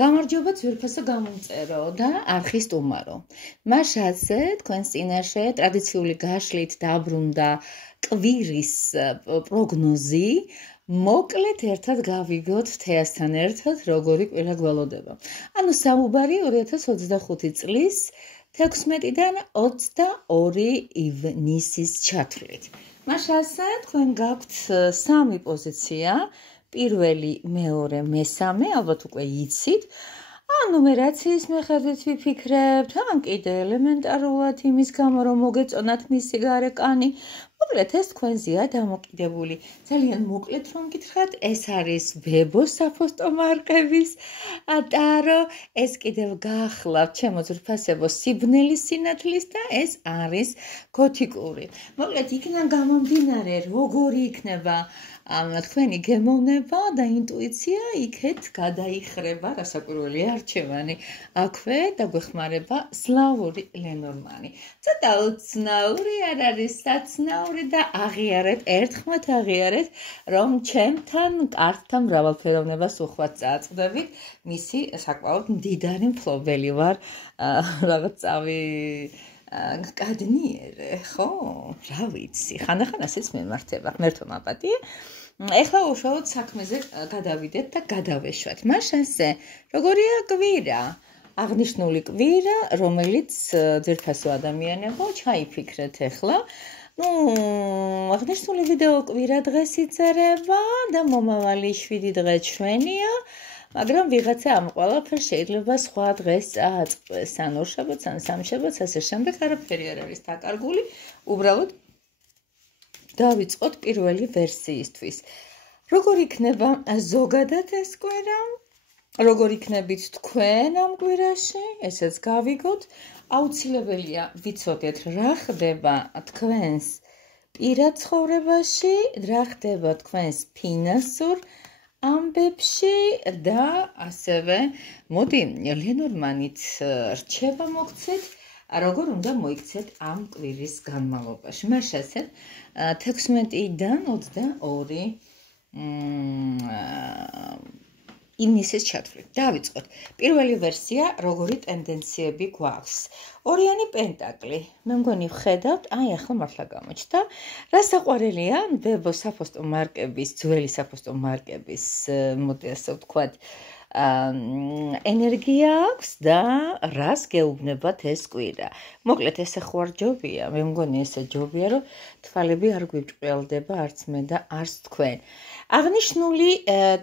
გამარჯობა ძვირფასო გამომწერო და არხის სტუმარო. მაშასე თქვენს წინაშე ტრადიციული გაშლით დაბრუნდა კვირის პროგნოზი. მოკლედ ერთად გავიგოთ თეასთან ერთად როგორი კვირა გველოდება. ანუ საუბარი 2025 წლის 16-დან 22 ივნისის ჩათვლით. მაშასე თქვენ გაქვთ სამი პოზიცია. პირველი, მეორე, მესამე, ალბათ უკვე იცით. ნუმერაციის მიხედვით ვიფიქრებთ, ან კიდე ელემენტარულად იმის გამო, რომ მოგეწონათ მისი გარეკანი. მოკლედ ეს თქვენზეა დამოკიდებული. ძალიან მოკლედ რომ გითხრათ, ეს არის ვებოს საფოსტო მარკების ტარო, ეს კიდევ გახლავთ ჩემო ძვირფასებო სიბნელის სინათლის და ეს არის გოთიკური. მოკლედ იქიდან გამომდინარე, როგორი იქნება თქვენი გემოვნება და ინტუიცია იქეთ გადაიხრება, რასაკვირველია არჩევანი. აქვე დაგვეხმარება სლავური ლენორმანი. ცოტა უცნაური არ არის საცნაური და აღიარეთ, ერთხმად აღიარეთ, რომ ჩემთან კარტთან მრავალფეროვნებას უხვად წააწყდებით. მისი საკმაოდ მდიდარი მფლობელი ვარ, რაღაცავი კადნიერე, ხო? რა ვიცი, ხანდახან ასეც მემართება, ღმერთო მაპატიე. ეხლა უშუალოდ საქმეზე გადავიდეთ და გადავეშვათ. მაშასე, როგორია კვირა? აღნიშნული კვირა, რომელიც ძვირფასო ადამიანებო, ჩაიფიქრეთ ეხლა. აღნიშნული ვიდეო კვირა დღეს იწერება და მომავალი 7 დღე ჩვენია. მაგრამ ვიღაცა ამ ყველაფერს შეიძლება სხვა დღეს წააწყვეს, ან ორშაბათს, ან სამშაბათს, ასე შემდეგ, არაფერი არ არის დაკარგული, უბრალოდ დავიწყოთ პირველი ვერსიისთვის. როგორ იქნება ზოგადად ეს კვირა? როგორ იქნებით თქვენ ამ კვირაში? ესეც გავიგოთ. აუცილებელია ვიცოდეთ რა ხდება თქვენს პირად ცხოვრებაში, რა ხდება თქვენს ფინანსურ ამბებში და ასევე მოდი ლენორმანით რჩება მოგცეთ, როგორ უნდა მოიქცეთ ამ კვირის განმავლობაში. მაშასე 16-დან 22 ივნისის ჩათვლით. დავიწყოთ. პირველი ვერსია, როგორი ტენდენციები გვაქვს. ორიანი პენტაკლი. მე მგონი ვხედავთ, ახლა მართლა გამოჩნდა. რა საყვარელია ვებოს საფოსტო მარკების, ძველი საფოსტო მარკების, მოდი ასე ვთქვათ, ენერგია აქვს და რას გეუბნებათ ეს კვირა. მოკლედ ესე ხო არ ჯობია, მე მგონი ესე ჯობია, რომ თვალები არ გვიჭყელდება არც მე და არც თქვენ. აღნიშნული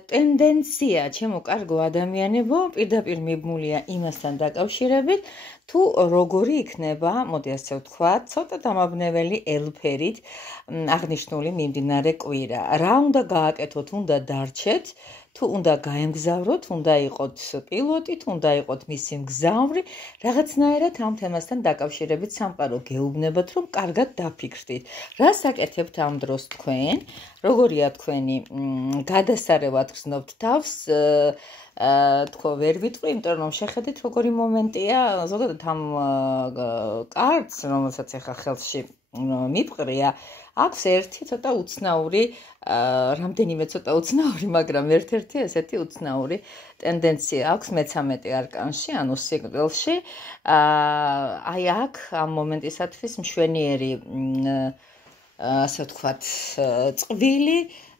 ტენდენცია, ჩემო კარგო ადამიანებო, პირდაპირ მიბმულია იმასთან დაკავშირებით, თუ როგორი იქნება, მოდი ასე ვთქვათ, ცოტა დამაბნეველი ელფერით აღნიშნული მიმდინარე კვირა. რა უნდა გააკეთოთ, უნდა დარჩეთ, თუ უნდა გაემგზავროთ, უნდა იყოთ პილოტი, თუ უნდა იყოთ მისი მგზავრი, რაღაცნაირად ამ თემასთან დაკავშირებით სამყარო გეუბნებათ, რომ კარგად დაფიქრდით. რას აკეთებთ ამ დროს თქვენ? როგორია თქვენი გადასარევად გრძნობთ თავს? თქო ვერ ვიტყვი, იმიტომ რომ შეხედეთ როგორი მომენტია, ზოგადად ამ კარტს, რომელსაც ახლა ხელში მიპყრია, აქვს ერთი ცოტა უცნაური, რამდენიმე ცოტა უცნაური, მაგრამ ერთ-ერთი ესეთი უცნაური ტენდენცია აქვს 13 არკანში, ანუ სიკვდილში. აქ ამ მომენტისათვის მშვენიერი, ასე ვთქვათ, წყვილი,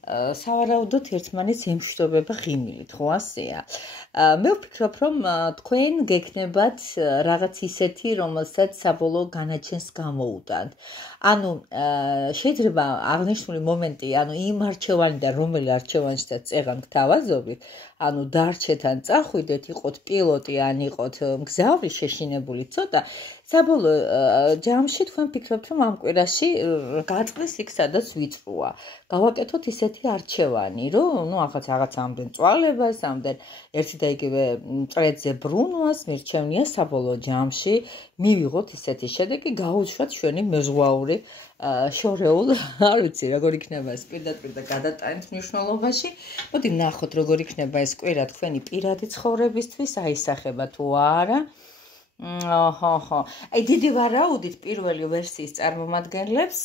სავარაუდოდ ერთმანეთს ემშვიდობება ღიმილით, ხო ასეა. მე ვფიქრობ, რომ თქვენ გექნებათ რაღაც ისეთი, რომელსაც საბოლოო განაჩენს გამოუტანთ. ანუ შეიძლება აღნიშნული მომენტი, ანუ იმ არჩევანიდან, რომელი არჩევანშიც წეღან გთავაზობთ, ანუ დარჩეთ ან წახვიდეთ, იყოთ პილოტი ან იყოთ მგზავრი შეშინებული ცოტა, საბოლოო ჯამში თქვენ ფიქრობთ, რომ ამ კვირაში გაწყდეს იქ, სადაც ვიწროა. გავაკეთოთ ისეთი არჩევანი, რომ რაღაც ამდენ წვალებას, ამდენ ერთი და იგივე მწრედზე ბრუნვას მირჩევნია საბოლოო ჯამში, მივიღოთ ისეთი შედეგი, გაუშვათ ჩვენი მეზღვაური შორეულ, არ ვიცი, როგორ იქნება ეს პირდაპირ და გადატანით მნიშვნელობაში. მოდი ნახოთ, როგორ იქნება ეს კვირა თქვენი პირადი ცხოვრებისთვის, აისახება თუ არა. აი დიდი ვარაუდით პირველი ვერსიის წარმომადგენლებს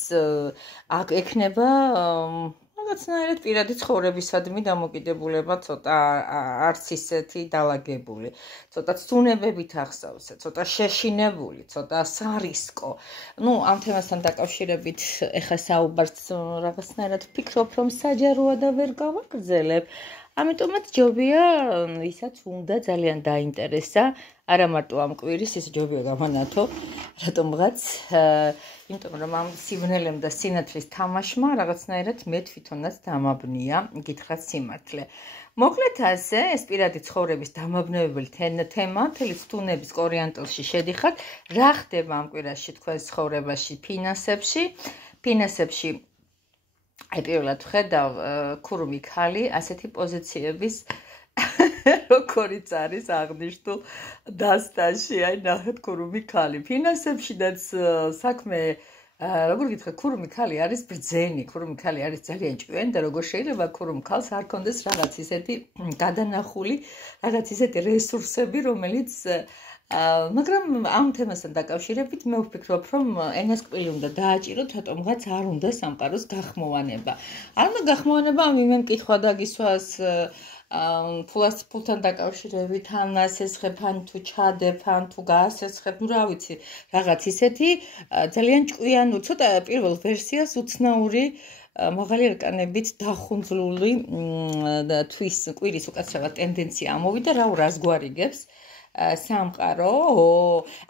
აქ ექნება რაღაცნაირად პირადი ცხოვრებისადმი დამოკიდებულება ცოტა არც ისეთი დალაგებული, ცოტა ცუნებებით ახსავსე, ცოტა შეშინებული, ცოტა სარისკო. ამ თემასთან დაკავშირებით ეხა საუბარს რაღაცნაირად ვფიქრობ, რომ საჯაროა და ვერ გავაგრძელებ. ამიტომაც ჯობია ვისაც უნდა ძალიან დაინტერესა, არა მარტო ამ კვირის, ის ჯობია გამანათო, რატომღაც, იმიტომ რომ ამ სიბნელემ და სინათლის თამაშმა რაღაცნაირად მე თვითონაც დამაბნია, გითხრათ სიმართლე. მოკლედ ასე, ეს პირადი ცხოვრების დამაბნევებელი თემა, მთელი სტუნების კორიანტელში შედიხართ, რა ხდება ამ კვირაში თქვენს ცხოვრებაში, ფინანსებში, პირველად ვხედავ ქურუმი ქალი ასეთი პოზიციების როგორიც არის აღნიშნულ დასტაში, აი ნახეთ ქურუმი ქალი. ფინანსებშიდაც საქმე, როგორ გითხრათ, ქურუმი ქალი არის ბრძენი, ქურუმი ქალი არის ძალიან ჭკვიანი და როგორ შეიძლება ქურუმ ქალს არ კონდეს რაღაც ისეთი გადანახული, რაღაც ისეთი რესურსები, რომელიც მაგრამ ამ თემასთან დაკავშირებით მე ვფიქრობ, რომ ენას კბილი უნდა დააჭიროთ, რატომღაც არ უნდა სამყაროს გახმოვანება. არ უნდა გახმოვანება ამ მემკითხვა დაგისვას ფულთან დაკავშირებით, ან ასესხებ, ან თუ ჩადებ, ან თუ გაასესხებ, რა ვიცი, რაღაც ისეთი ძალიან ჭკვიანი, ცოტა პირველ ვერსიას უცნაური მაღალი არკანებით დახუნძლული თვის კვირის უკაცრავად ტენდენცია ამოვიდა, რას გვარიგებს სამყარო,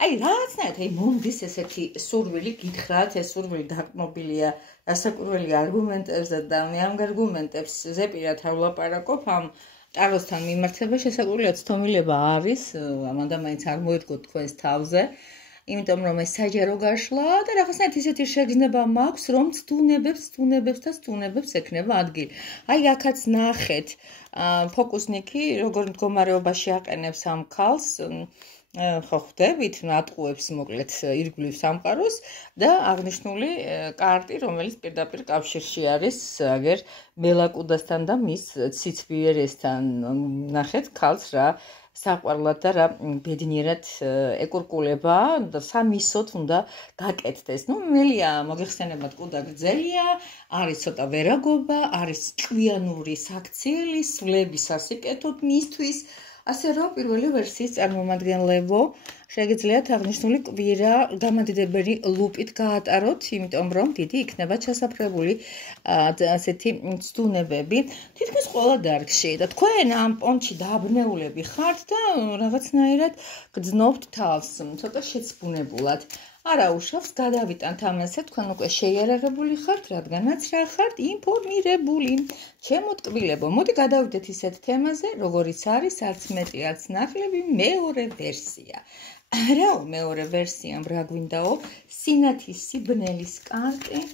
აი რაღაცნაირად, აი მომდის ესეთი სურვილი, გითხრათ, ეს სურვილი დაკმობილია რასაკვირველი არგუმენტებზე და მე ამ არგუმენტებს ზეპირად არ ვლაპარაკობ, ამ ტაროსთან მიმართება შესაძლოა ცდომილება არის, ამან და მაინც არ მოედგოთ თქვენს თავზე, იმიტომ რომ ეს საჯარო გაშლა და რაღაცნაირად ისეთი შეგრძნება მაქვს, რომ სტუნებებს ექნება ადგილი. აი აქაც ნახეთ, ფოკუსნიკი როგორ მდგომარეობაში აყენებს ამ ქალს, ხო ხვდებით, ატყუებს მოკლედ ირგვლივ სამყაროს და აღნიშნული კარტი, რომელიც პირდაპირ კავშირში არის აგერ მელაკუდასთან და მის ციცვიერესთან. ნახეთ ქალს რა საყვარლად და რა ბედნიერად ეკურკულება და სამისოთ უნდა გაკეთდეს. მელია მოგეხსენებათ კუდა გრძელია, არის ცოტა ვერაგობა, არის ჭკვიანური საქციელი, სვლები სასიკეთოდ მისთვის. ასე რომ პირველი ვერსიის წარმომადგენლებო, შეგიძლიათ აღნიშნული კვირა გამადიდებელი ლუპით გაატაროთ, იმიტომ რომ დიდი იქნება ჩასაფრებული ასეთი ცდუნებები. თითქმის ყველა დარგში და თქვენ ამ პონჩი დააბნეულები ხართ და რაღაცნაირად გძნობთ თავს, ცოტა შეცბუნებულად. არა უშავს გადავიტანთ ამასე, თქვენ უკვე შეიარაღებული ხართ, რადგანაც რა ხართ ინფორმირებული. ჩემო ტკბილებო, მოდი გადავიდეთ ისეთ თემაზე, როგორიც არის არც მეტი, არც ნახლები, მეორე ვერსია. რაო მეორე ვერსიამ რა გვინდაო, სინათის სიბნელის კარტი,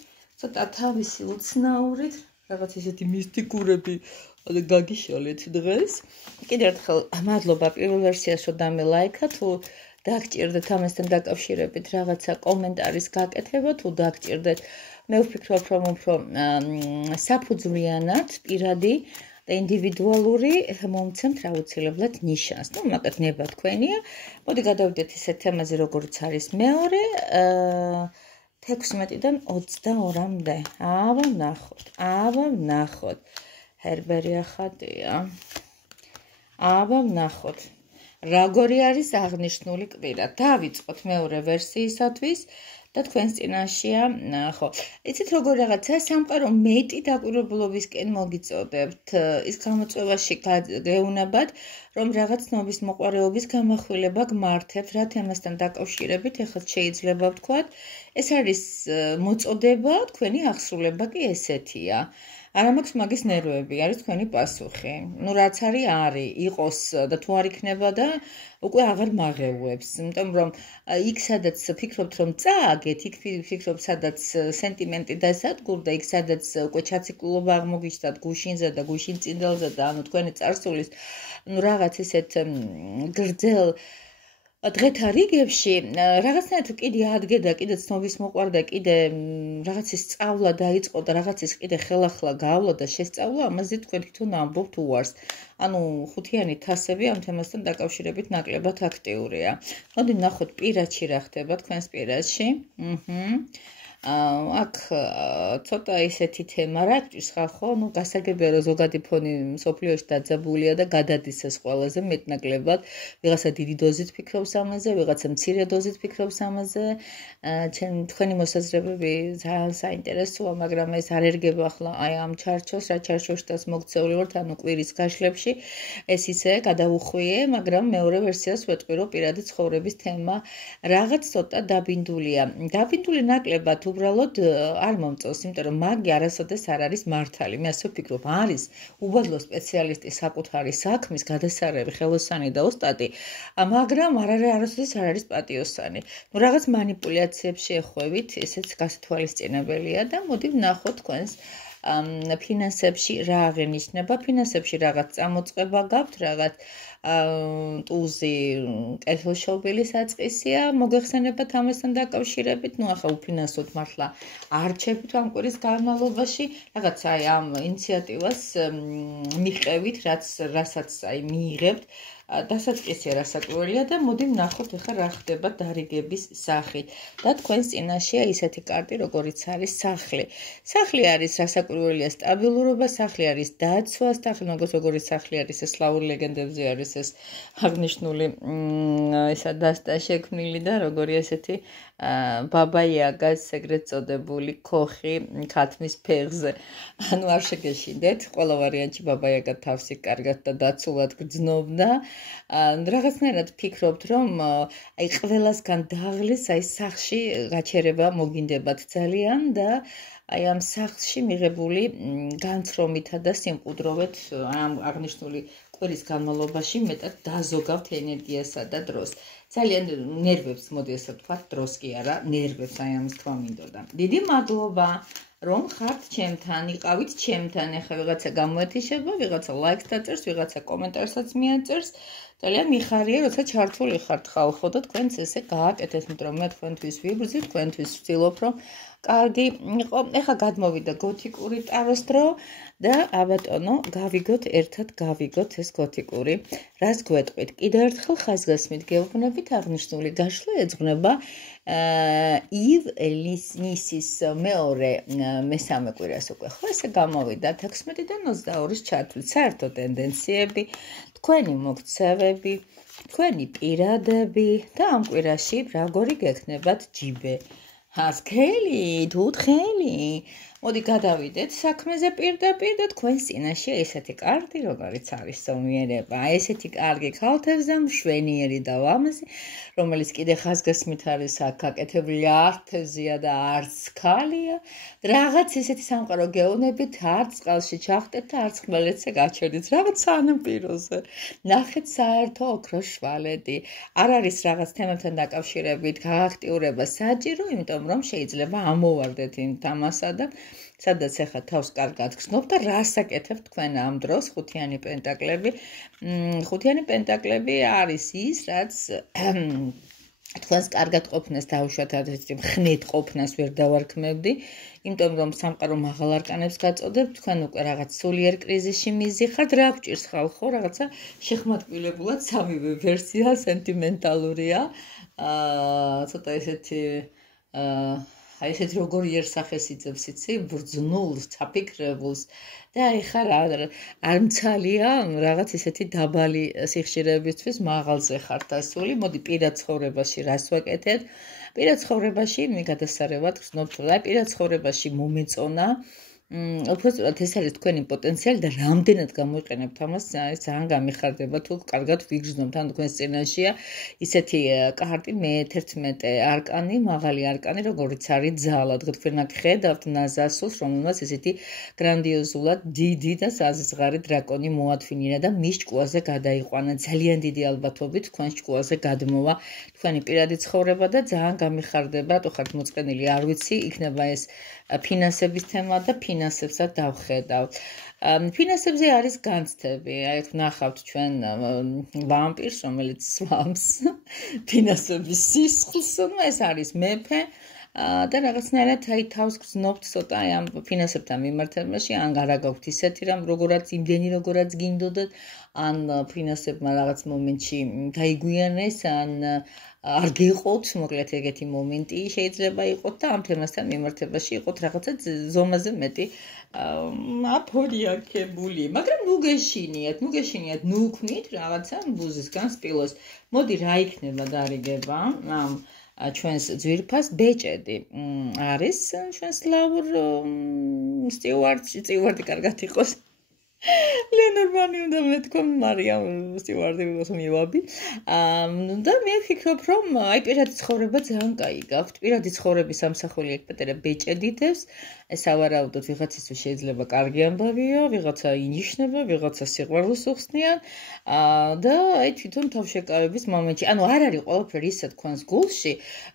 ცოტა თავისი უცნაურით, რაღაც ისეთი მისტიკურები გაგიშალეთ დღეს. კიდევ ერთხელ მადლობა პირველ ვერსიას რომ დამელაიქა, თუ დაგჭირდეთ ამასთან დაკავშირებით რაღაცა კომენტარის გაკეთება, თუ დაგჭირდეთ, მე ვფიქრობ, რომ უფრო საფუძვლიანად, პირადი და ინდივიდუალური მომცემთ აუცილებლად ნიშანს. მაგათ ნება თქვენია. მოდი გადავიდეთ ისეთ თემაზე, როგორიც არის მეორე 16-დან 22-მდე. ვნახოთ. ჰერბერია ხატია. ვნახოთ. Როგორი არის აღნიშნული კვირა? დავიწყოთ მეორე ვერსიისათვის და თქვენს წინაშეა, ხო. იცით როგორ რაღაცა სამყარო მეტი დაკვირვებულობისკენ მოგიწოდებთ. ის გამოწვევაში გეუნებათ, რომ რაღაც ცნობის მოყვარეობის გამახვილება გმართებთ, რა თემასთან დაკავშირებით, ეხლა შეიძლება ვთქვათ, ეს არის მოწოდება, თქვენი აღსრულება კი ესეთია. არა მაქვს მაგის ნერვები, არის თქვენი პასუხი. რაც არის, იყოს და თუ არ იქნება და უკვე აღარ მაღეუებს. იმიტომ რომ იქ სადაც ფიქრობთ რომ წააგეთ, იქ ფიქრობთ სადაც სენტიმენტი დასადგურდა, იქ სადაც უკვე ჩაციკლულობა აღმოგვიჩნდათ გუშინზე და გუშინ წინდელზე და თქვენი წარსულის რაღაც ისეთ გრძელ დღეთა რიგებში რაღაცნაირად კიდე ადგედა, კიდე ცნობის მოყვარდა, კიდე რაღაცის სწავლა დაიწყო და რაღაცის კიდე ხელახლა გავლა და შესწავლა, ამაზე თქვენ თვითონ ამბობთ უარს. ხუთიანი თასები ამ თემასთან დაკავშირებით ნაკლებად აქტიურია. მოდი ნახოთ პირადში რა ხდება თქვენს პირადში. აქ ცოტა ისეთი თემა რა გჭირს ხალხო, გასაგებია რომ ზოგადი ფონი მსოფლიოში დაძაბულია და გადადის ეს ყველაზე მეტნაკლებად. ვიღაცა დიდი დოზით ფიქრობს ამაზე, ვიღაცა მცირე დოზით ფიქრობს ამაზე. თქვენი მოსაზრებები ძალიან საინტერესოა, მაგრამ ეს არ ერგება ახლა აი ამ ჩარჩოს, რა ჩარჩოშიც მოგწეული ვართ, ანუ კვირის გაშლებში. ეს ისე გადაუხვიე, მაგრამ მეორე ვერსიას ვეტყვი, რომ პირადი ცხოვრების თემა რაღაც ცოტა დაბინდულია. დაბინდული ნაკლებად უბრალოდ არ მომწონს, იმიტომ რომ მაგი არასოდეს არ არის მართალი. მე ასე ვფიქრობ, არის უბადლო სპეციალისტი საკუთარი საქმის გადასარევი ხელოსანი და ოსტატი, მაგრამ არასოდეს არ არის პატიოსანი. რაღაც манипуляციებში ეხვევით, ესეც გასათვალისწინებელია და მოდი ვნახოთ თქვენს ფინანსებში რა აღენიშნება, ფინანსებში რაღაც წამოწყება გაქვთ, რაღაც ტუზი კეთილშობილი საწყისია, მოგეხსენებათ ამასთან დაკავშირებით, ახლა უფინანსოთ მართლა არჩევით ამ კვირის განმავლობაში, რაღაც აი ამ ინიციატივას მიყევით, რასაც აი მიიღებთ, დასაწყისია რასაკვირველია და მოდი ვნახოთ ახლა რა ხდება დარიგების სახით. და თქვენს წინაშეა ისეთი კარტი, როგორიც არის სახლი. სახლი არის რასაკვირველია სტაბილურობა, სახლი არის დაცვა, როგორც სახლი არის ეს სლავურ ლეგენდებზე არის ეს აღნიშნული ესა დასტა შექმნილი და როგორი ესეთი ბაბა იაგას ეგრეთ წოდებული ქოხი ქათმის ფეხზე. ანუ არ შეგეშინდეთ, ყველა ვარიანტში ბაბა იაგა თავსი კარგად და დაცულად გრძნობდა. რაღაცნაირად ფიქრობთ, რომ აი ყველასგან დაღლის აი სახლში გაჩერება მოგინდებათ ძალიან და აი ამ სახლში მიღებული განცრომითა და სიმყუდროვეთ ამ აღნიშნული კვირის განმავლობაში მეტად დაზოგავთ ენერგიასა და დროს. ძალიან ნერვებს, მოდი ასე ვთქვათ, დროს კი არა, ნერვებს აი ამის თქმა მინდოდა. დიდი მადლობა, რომ ხართ ჩემთან, იყავით ჩემთან, ეხლა ვიღაცა გამოეთიშება, ვიღაცა ლაიქს დაწერს, ვიღაცა კომენტარსაც მიაწერს. ძალიან მიხარია, როცა ჩართული ხართ ხალხო და თქვენც ესე გააკეთეთ, იმიტომ რომ მე თქვენთვის ვიბრძვი, თქვენთვის ვცდილობ, რომ კარგი იყო. ეხლა გადმოვიდა გოთიკური ტაროს დრო და აბატონო, ერთად გავიგოთ ეს გოთიკური. რას გვეტყვით? კიდევ ერთხელ ხაზგასმით გეუბნებით, აღნიშნული გაშლა ეძღვნება ივ ნისის მესამე კვირას უკვე. ხო, ესე გამოვიდა 16-დან 22-ის ჩათვლით. საერთო ტენდენციები, თქვენი მოქცევები, თქვენი პირადები და ამ კვირაში როგორი გექნებათ ჯიბე. სქელი, თუ თხელი. მოდი გადავიდეთ საქმეზე პირდაპირ და თქვენს წინაშე ესეთი კარტი, როგორიც არის ზომიერება. ესეთი კარგი ქალთევზა, მშვენიერი და ლამაზი, რომელიც კიდე ხაზგასმით არის აკეთებული ართეზია და არც ქალია. რაღაც ესეთი სამყარო გეუნებით, არც წყალში ჩახტეთ და არც ხმელეთზე გაჩერდით. რაღაც სანაპიროზე. ნახეთ საერთო ოქროს შვალეთი. არ არის რაღაც თემებთან დაკავშირებით გააქტიურება საჭირო, იმიტომ რომ შეიძლება ამოვარდეთ იმ თამასა და სადაც ახლა თავს კარგად გრძნობ და რას აკეთებ თქვენ ამ დროს ხუთიანი პენტაკლები. ხუთიანი პენტაკლები არის ის, რაც თქვენს კარგად ყოფნას დაუშვათ, მხნეთ ყოფნას ვერ დავარქმევდი, იმიტომ რომ სამყარო მაღალ არკანებს გაწოდებთ, თქვენ უკვე რაღაც სულიერ კრიზისში მიზიხართ, რა გჭირს ხალხო, რაღაცა შეხმატკილებულად სამივე ვერსია სენტიმენტალურია, ცოტა ესეთი აი ესეთ როგორ იერსახეს იწევს იცი ბრძნულს, საფიქრებულს და ეხლა არ მცალია რაღაც ესეთი დაბალი სიხშირეებისთვის მაღალზე ხართ ასული. მოდი პირად ცხოვრებაში რას ვაკეთეთ? პირად ცხოვრებაში მე გადასარევად გრძნობთ, რა პირად ცხოვრებაში მომეწონა. უბრალოდ ეს არის თქვენი პოტენციალი და რამდენად გამოიყენებთ ამას, ძალიან გამიხარდება თუ კარგად ვიგრძნობთ. ან თქვენს წინაშეა ისეთი კარტი მე-11 არკანი, მაღალი არკანი, როგორც არის ძალა. თქვენ აქ ხედავთ ნაზასულს, რომელმაც ესეთი გრანდიოზულად დიდი და საზღარი დრაკონი მოათვინირა და მის ჭკუაზე გადაიყვანა. ძალიან დიდი ალბათობით თქვენს ჭკუაზე გადმოვა თქვენი პირადი ცხოვრება და ძალიან გამიხარდება, თუ ხართ მოწყენილი, არ ვიცი, იქნება ეს ფინანსების თემა და ფინანსებსაც დავხედავ. ფინანსებზე არის განცდები. აი ვნახავთ ჩვენ ვამპირს, რომელიც სვამს ფინანსების სისხლს, ეს არის მეფე. და რაღაცნაირად აი თავს გრძნობთ ცოტა აი ამ ფინანსებთან მიმართებაში, ან არა გაქვთ ისეთი რამ, როგორაც იმდენი როგორაც გინდოდათ, ან ფინანსებმა რაღაც მომენტში გაიგვიანეს, ან არ გეყოთ, მოკლედ ეგეთი მომენტი შეიძლება იყოს და ამ თემასთან მიმართებაში იყოს რაღაცა ზომაზე მეტი აფორიაქებული, მაგრამ ნუ გეშინიათ, ნუ ვქმნით რაღაცა ბუზისგან სპილოს. მოდი რა იქნება დარიგება ამ ჩვენს ძვირფას ბეჭედი არის ჩვენ სლავურ სტიუარტი კარგად იყოს. ლენორმანი უნდა მეთქვა მარიამ სტიუარტი იყოს მივაბი. და მე ვფიქრობ, რომ აი პირადი ცხოვრება ძალიან კაი გაქვთ. პირადი ცხოვრების სამსახური ეკპეტერა ბეჭედითებს. ეს ავარაუდოთ ვიღაცისთვის შეიძლება კარგი ამბავია, ვიღაცა ინიშნება, ვიღაცა სიყვარულს უხსნიან და აი თვითონ თავშეკავების მომენტში, ანუ არ არის ყველაფერი ისე თქვენს გულში,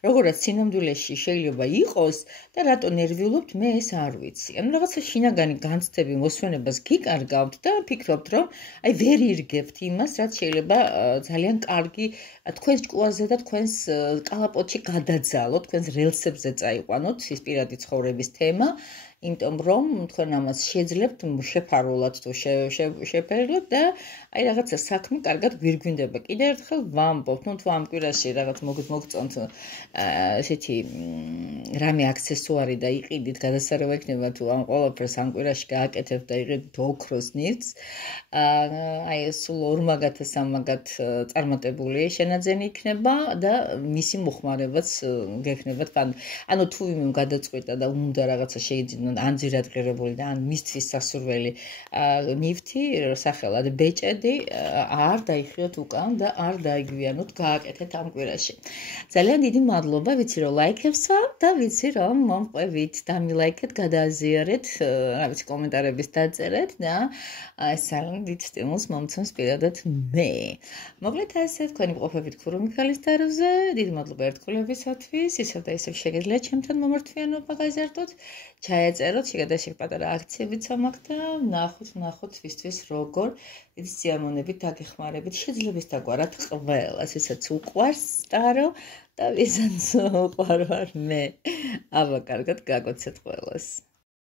როგორაც სინამდვილეში შეიძლება იყოს და რატო ნერვიულობთ, მე ეს არ ვიცი. ანუ რაღაცა შინაგანი განცდები მოსვენებას გიკარგავთ და ფიქრობთ, რომ აი ვერ ირგებთ იმას, რაც შეიძლება ძალიან კარგი თქვენს ჭკუაზე და თქვენს კალაპოტში გადაძალოთ, თქვენს რელსებზე წაიყვანოთ ის პირადი ცხოვრების თემა. იმიტომ რომ თქვენ ამას შეძლებთ შეფარულად თუ შეფერილოთ და აი რაღაცა საქმე კარგად გვირგვინდება. კიდევ ერთხელ ვამბობთ, ну თუ ამ კვირაში რაღაც მოგწონთ ესეთი რამე აქსესუარი და იყიდით, გადასარევ ექნება თუ ამ ყველაფერს ამ კვირაში გააკეთებთ და იყიდით ოქროს ნივთს, აი სულ ორმაგად და სამაგად წარმატებული შენაძენი იქნება და მისი მოხმარებაც გექნებათ. ანუ თუ ვინმე გადაწყვიტა და უნდა რაღაცა შეიძინონ ან ძირადღირებული და ან მისთვის სასურველი ნივთი სახელად ბეჭედი არ დაიხიოთ უკან და არ დაიგვიანოთ გააკეთეთ ამ კვირაში. ძალიან დიდი მადლობა, ვიცი რომ ლაიქებსა და ვიცი რომ მომყვევით, დამილაიქეთ, გადააზიარეთ, რა ვიცი კომენტარების დაწერეთ და ეს ძალიან დიდ სტიმულს მომცემს პირადად მე. მოკლედ ასე თქვენი მყოფებით ქურო მიქალის დაროზე, დიდი მადლობა ერთგულებისათვის, ისევ და ისევ შეგიძლიათ ჩემთან მომართვიანობა გაიზარდოთ, ჩაეწეროთ, შეგადაშეგ პატარა აქციებიც ამაქვს და ნახოთ ვისთვის როგორ დიდი სიამოვნებით დაგეხმარებით, შეძლებს დაგვარად ყველას, ვისაც უყვარს სტარო და ვისაც უყვარ ვარ მე. აბა კარგად გაგოცეთ ყველას.